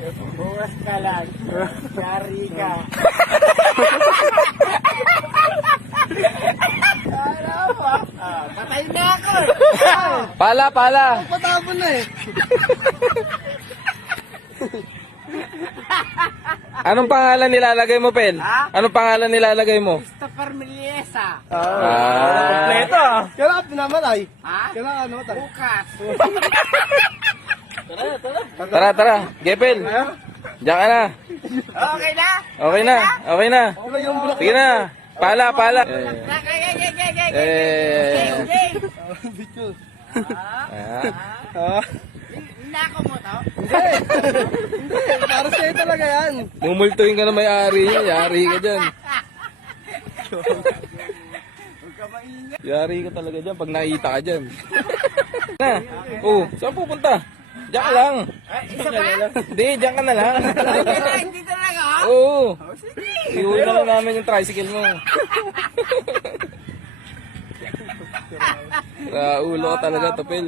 Bukas ka lang. Yari ka. Ano ba? Patay na ako eh. Pala. Patapon na eh. Anong pangalan nilalagay mo, Pel? Ha? Anong pangalan nilalagay mo? Christopher Miliesa. Kompleto ah. Kailan ka pinamatay? Ha? Kailan ka namatay? Bukas. Tara. Gepel. Diyan ka na. Okay na? Okay na. Sige na. Pala. Nako mo to? Para sa'yo talaga yan. Mumultuin ka na may-ari niya. Yari ka dyan. Yari ka talaga dyan pag nakita ka dyan. Na. Oh, saan pupunta? Diyan ka lang. Isa pa? Hindi, diyan ka na lang. Hindi talaga ha? Oo. Iuwi na lang namin yung tricycle mo. Ulo ka talaga, Topel.